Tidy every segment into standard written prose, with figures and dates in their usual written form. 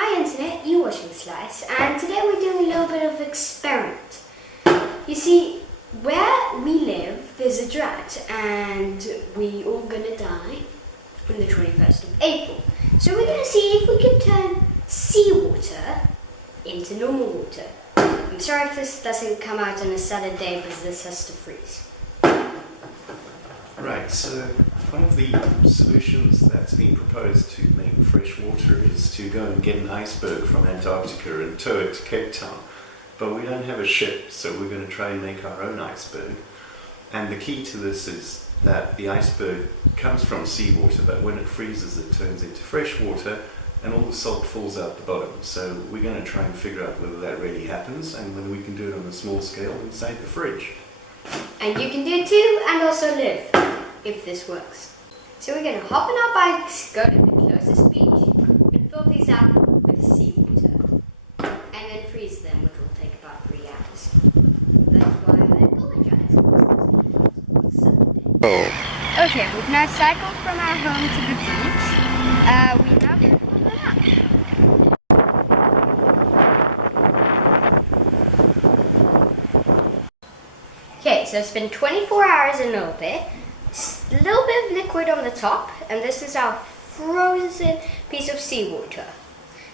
Hi Internet, you're watching Slice, and today we're doing a little bit of experiment. You see, where we live there's a drought and we all gonna die on the 21st of April. So we're gonna see if we can turn seawater into normal water. I'm sorry if this doesn't come out on a Saturday because this has to freeze. Right, so one of the solutions that's been proposed to make fresh water is to go and get an iceberg from Antarctica and tow it to Cape Town. But we don't have a ship, so we're going to try and make our own iceberg. And the key to this is that the iceberg comes from seawater, but when it freezes it turns into fresh water and all the salt falls out the bottom. So we're going to try and figure out whether that really happens and whether we can do it on a small scale inside the fridge. And you can do it too, and also live, if this works. So we're going to hop on our bikes, go to the closest beach, and fill these up with seawater. And then freeze them, which will take about 3 hours. That's why I apologize. Oh. Okay, we've now cycled from our home to the beach. We now can fill them up. Okay, so it's been 24 hours and a little bit of liquid on the top, and this is our frozen piece of seawater.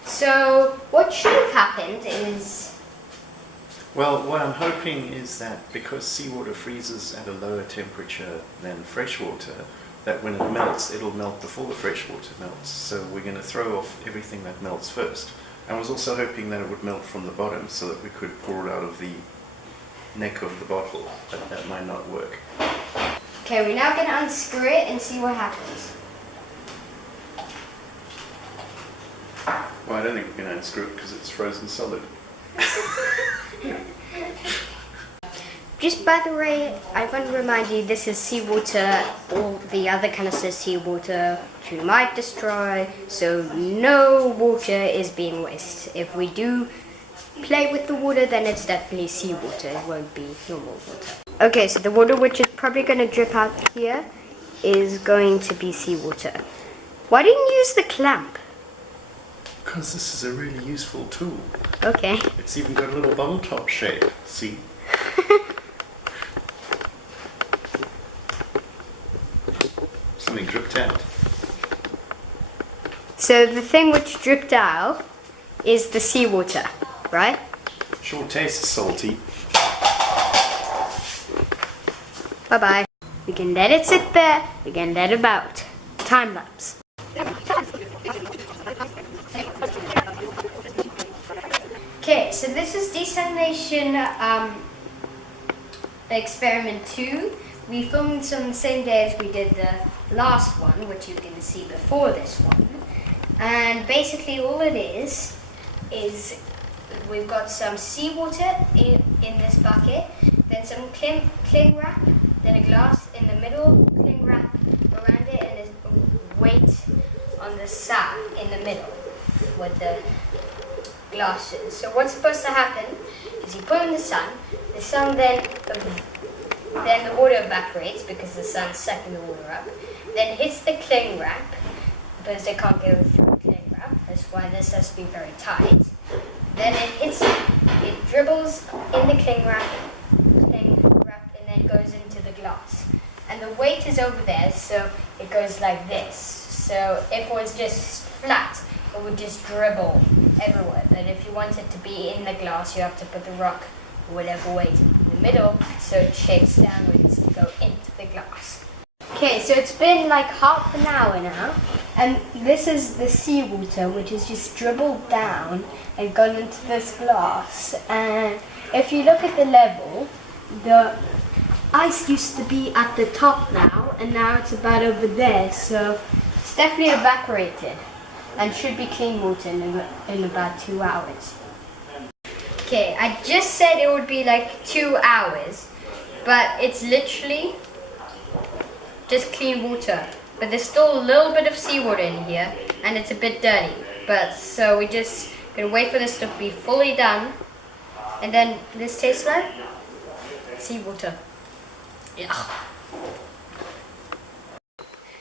So what should have happened is... Well, what I'm hoping is that because seawater freezes at a lower temperature than fresh water, that when it melts, it'll melt before the fresh water melts. So we're going to throw off everything that melts first. I was also hoping that it would melt from the bottom so that we could pour it out of the neck of the bottle, but that might not work. Okay, we're now going to unscrew it and see what happens. Well, I don't think we're going to unscrew it because it's frozen solid. Just by the way, I want to remind you this is seawater. All the other canisters seawater which we might destroy, so no water is being wasted. If we do play with the water, then it's definitely seawater, it won't be normal water. Okay, so the water which is probably going to drip out here is going to be seawater. Why didn't you use the clamp? Because this is a really useful tool. Okay. It's even got a little bubble top shape, see? Something dripped out. So the thing which dripped out is the seawater, right? Sure tastes salty. Bye-bye. We can let it sit there, we can let it out. Time lapse. Okay, so this is desalination experiment 2. We filmed this on the same day as we did the last one, which you can see before this one. And basically all it is we've got some seawater in this bucket, then some cling wrap, then a glass in the middle, cling wrap around it, and a weight on the side in the middle with the glasses. So what's supposed to happen is you put it in the sun then the water evaporates because the sun's sucking the water up, then hits the cling wrap because they can't go through the cling wrap, that's why this has to be very tight. Then it dribbles in the cling wrap and then goes into the glass. And the weight is over there, so it goes like this. So if it was just flat, it would just dribble everywhere. But if you want it to be in the glass, you have to put the rock or whatever weight in the middle, so it shakes downwards to go into the glass. Okay, so it's been like half an hour now, and this is the seawater which is just dribbled down and gone into this glass. And if you look at the level, the ice used to be at the top now, and now it's about over there, so it's definitely evaporated and should be clean water in about 2 hours. Okay, I just said it would be like 2 hours, but it's literally just clean water. But there's still a little bit of seawater in here, and it's a bit dirty. But so we just gonna wait for this to be fully done, and then this tastes like seawater. Yeah.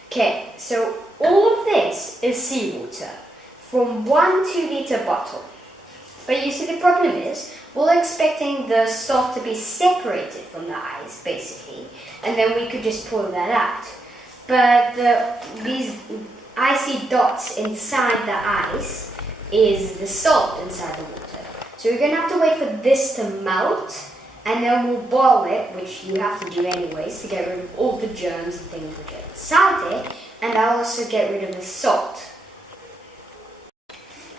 Okay, so all of this is seawater. from 1 2-liter bottle. But you see, the problem is, we're expecting the salt to be separated from the ice, basically, and then we could just pour that out. But these icy dots inside the ice is the salt inside the water. So we're going to have to wait for this to melt, and then we'll boil it, which you have to do anyways, to get rid of all the germs and things which are inside it, and I'll also get rid of the salt.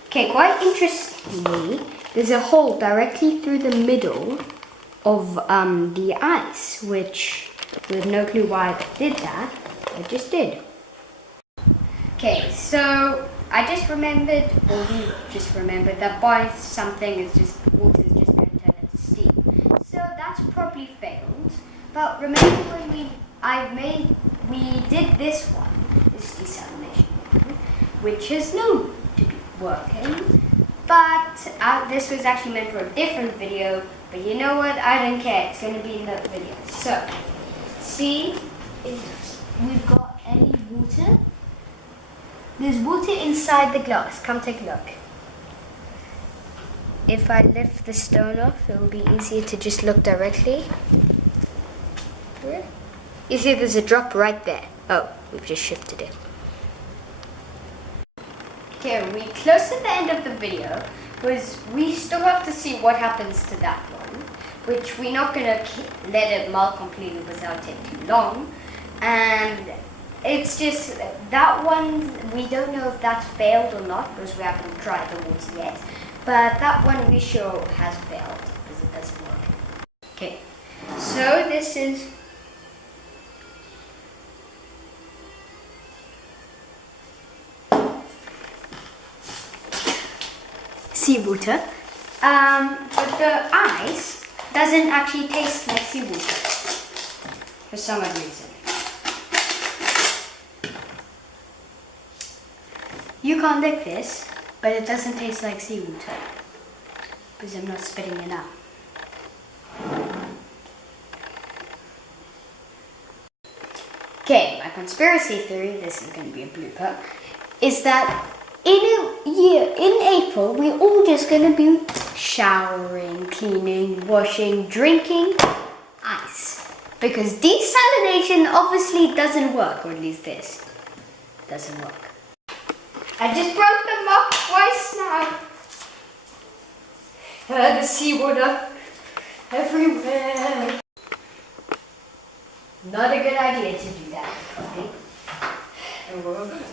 Okay, quite interestingly, there's a hole directly through the middle of the ice, which we have no clue why I did that. I just did. Okay, so I just remembered, or we just remembered, that boiling something is just, water is just going to turn into steam. So that's probably failed. But remember when we did this one, this desalination one, which is known to be working. But this was actually meant for a different video. But you know what? I don't care. It's going to be in that video. So, see if we've got any water. There's water inside the glass. Come take a look. If I lift the stone off, it will be easier to just look directly. You see there's a drop right there. Oh, we've just shifted it. Okay, we're close to the end of the video, because we still have to see what happens to that one, which we're not going to let it melt completely because that'll take too long. And it's just, that one, we don't know if that's failed or not, because we haven't tried the water yet. But that one we sure has failed, because it doesn't work. Okay, so this is seawater, but the ice doesn't actually taste like seawater for some odd reason. You can't lick this, but it doesn't taste like seawater because I'm not spitting it out. Okay, my conspiracy theory, this is going to be a blooper, is that in April, we're all just going to be showering, cleaning, washing, drinking ice. Because desalination obviously doesn't work, or at least this doesn't work. I just broke the mug twice now. The seawater everywhere. Not a good idea to do that, okay?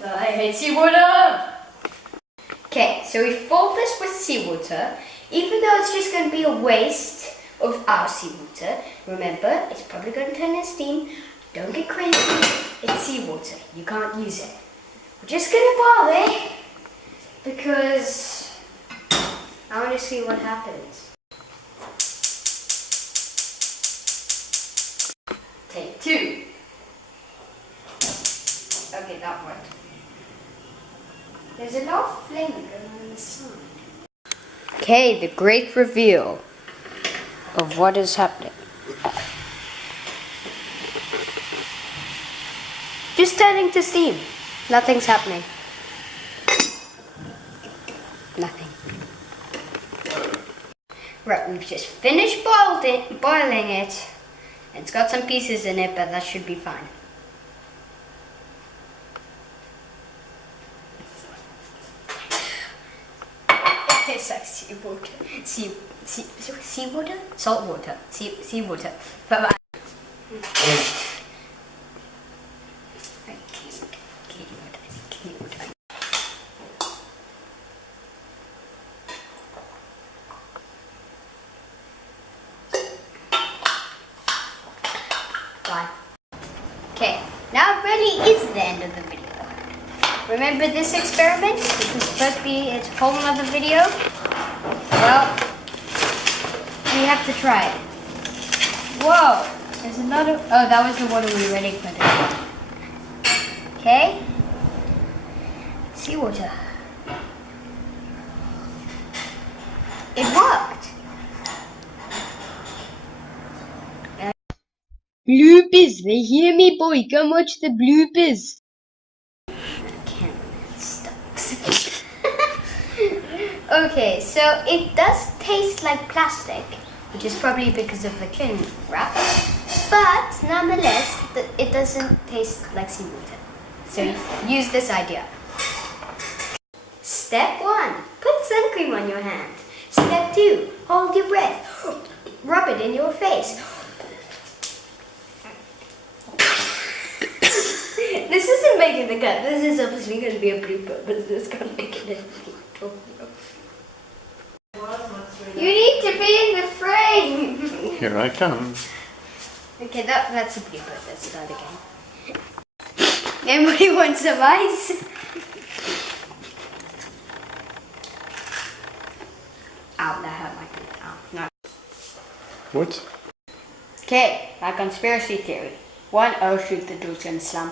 I hate seawater! Okay, so we filled this with seawater, even though it's just going to be a waste of our seawater. Remember, it's probably going to turn into steam. Don't get crazy, it's seawater. You can't use it. We're just going to boil it, because I want to see what happens. Take 2. Okay, that worked. There's a lot of flame going on the side. Okay, the great reveal of what is happening. Just turning to steam. Nothing's happening. Nothing. Right, we've just finished boiling it. It's got some pieces in it, but that should be fine. It tastes like seawater. Seawater? Salt water. Seawater. Bye-bye. Bye. Okay, now it really is the end of the video. Remember this experiment? This was supposed to be its whole other video. Well, we have to try it. Whoa, there's another. Oh, that was the water we already put in. Okay. Seawater. It worked. Bloopers, they hear me, boy. Come watch the bloopers. Camera stuck. Okay, so it does taste like plastic, which is probably because of the cling wrap, but nonetheless, it doesn't taste like seawater. So use this idea. Step 1, put sun cream on your hand. Step 2, hold your breath. Rub it in your face. This isn't making the cut. This is obviously going to be a blooper, but this is going to make it. You need to be in the frame. Here I come. Okay, that's a blooper. Let's start again. Anybody want some ice? Ow, that hurt my feet. Ow, no. What? Okay, my conspiracy theory. 1, oh shoot, the door's gonna slam.